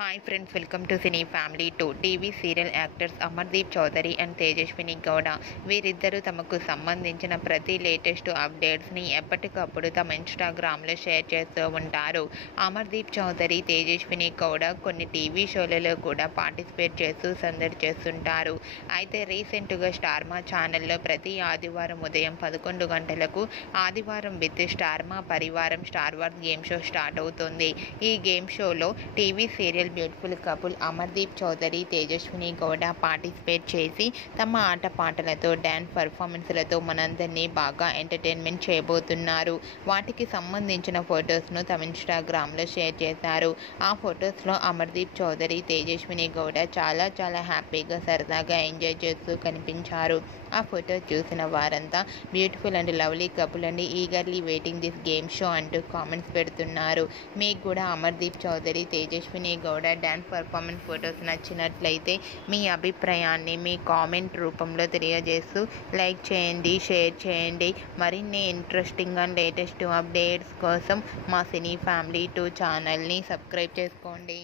Hi friends, welcome to Cine Family 2. TV serial actors Amardeep Chowdary and Tejaswini Gowda వీరిద్దరూ తమకు సంబంధించిన ప్రతి లేటెస్ట్ అప్డేట్స్ని ఎప్పటికప్పుడు తమ ఇన్స్టాగ్రామ్లో షేర్ చేస్తూ ఉంటారు. అమర్దీప్ చౌదరి, తేజస్విని గౌడ కొన్ని టీవీ షోలలో కూడా పార్టిసిపేట్ చేస్తూ సందడి చేస్తుంటారు. అయితే రీసెంట్గా స్టార్ మా ఛానల్లో ప్రతి ఆదివారం ఉదయం 11 గంటలకు ఆదివారం with star Maa Parivaram star wars game show start అవుతుంది. ఈ గేమ్ షోలో TV serial beautiful couple Amardeep Chowdary, Tejaswini Gowda participate చేసి తమ ఆటపాటలతో డ్యాన్స్ పర్ఫార్మెన్స్లతో మనందరినీ బాగా ఎంటర్టైన్మెంట్ చేయబోతున్నారు. వాటికి సంబంధించిన ఫొటోస్ను తమ ఇన్స్టాగ్రామ్లో షేర్ చేశారు. ఆ ఫొటోస్లో అమర్దీప్ చౌదరి, తేజస్విని గౌడ చాలా హ్యాపీగా సరదాగా ఎంజాయ్ చేస్తూ కనిపించారు. ఆ ఫోటో చూసిన వారంతా beautiful and lovely couple and eagerly waiting this game show అంటూ కామెంట్స్ పెడుతున్నారు. మీకు కూడా Amardeep Chowdary, Tejaswini Gowda dance performance photos నచ్చినట్లయితే మీ అభిప్రాయాన్ని మీ కామెంట్ రూపంలో తెలియజేస్తూ లైక్ చేయండి, షేర్ చేయండి. మరిన్ని ఇంట్రెస్టింగ్ అండ్ లేటెస్ట్ అప్డేట్స్ కోసం మా సినీ ఫ్యామిలీ 2 ఛానల్ని సబ్స్క్రైబ్ చేసుకోండి.